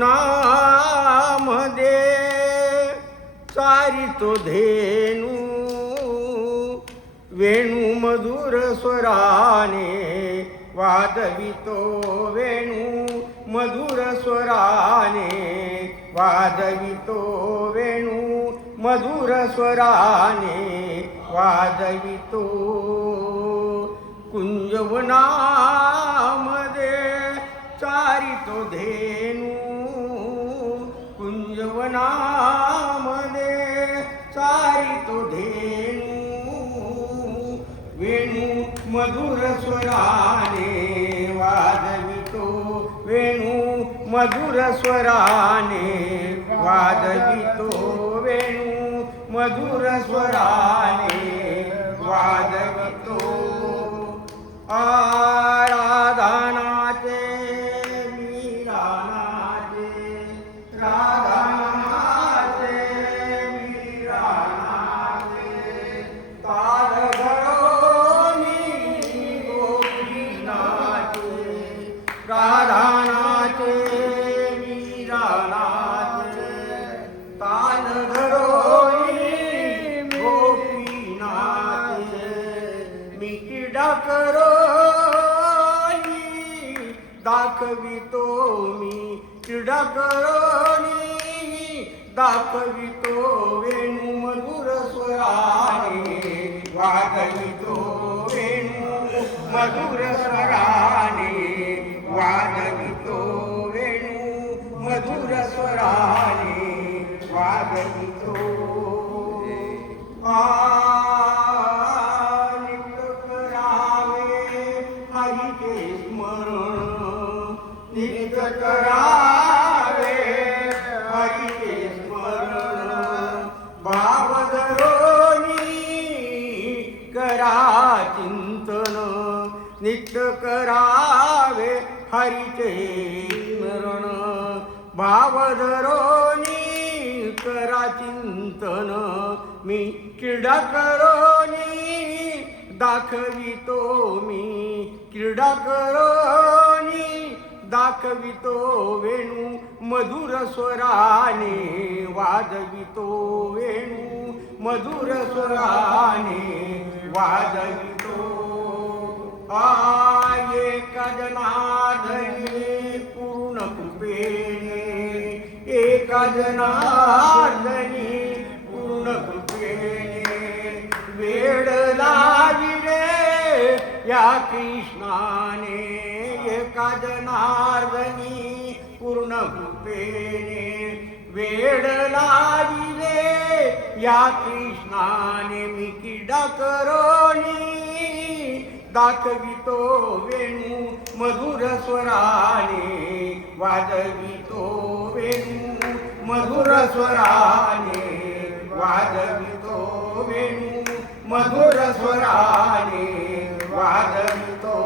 कुंजवनामध्ये चारितो धेनू वेणू मधुर स्वराने वाजवितो वेणू मधुर स्वराने वाजवितो वेणू मधुर स्वराने वाजवितो कुंजवनामध्ये चारितो धेनू कुंजवनामध्ये चारितो धेनू वेणू मधुर स्वराने वाजवितो वेणू मधुर स्वराने वाजवितो वेणू मधुर स्वराने वाजवितो आराधनाचे मीरानाचे राधानाचे मीरानाचे ताल धरोनी गोपीनाचे राधानाचे मीरानाचे ताल धरोनी गोपीनाचे मी क्रीडा करो दाखवितो मी क्रीडा करोनी दाखवितो वेणू मधुर स्वराने वाजवितो वेणू मधुर स्वराने वाजवितो वेणू मधुर स्वराने वाजवितो हरिचे स्मरण नित्य करावे हरिचे स्मरण भाव धरोनी करा चिंतन नित्य करावे हरिचे स्मरण भाव धरोनी करा चिंतन मी क्रीडा करोनी दाखवितो मी क्रीडा करोनी दाखवितो वेणू मधुर स्वराने वाजवितो वेणू मधुर स्वराने वाजवितो एका जनार्दनी पूर्ण कृपेने एका जनार्दनी पूर्ण कृपेने वेड लाविले या कृष्णाने एका जनार्दनी पूर्ण कृपेने वेड लाविले या कृष्णाने मी क्रीडा करोनी दाखवितो वेणू मधुर स्वराने वाजवितो वेणू मधुर स्वराने वाजवितो वेणू मधुर स्वराने वाजवितो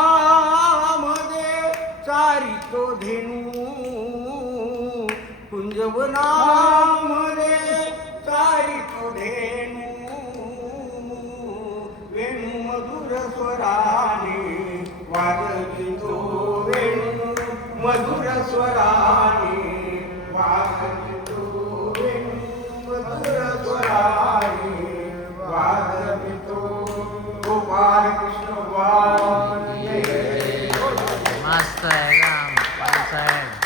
कुंजवनामध्ये चारितो धेनू कुंजवनामध्ये चारितो धेनू वेणू मधुर स्वराने वाजवितो वेणू मधुर स्वराने वाजवितो वेणू मधुर स्वराने वाजवितो गोपाल कृष्ण गोपाल मस्त आहे का साहेब.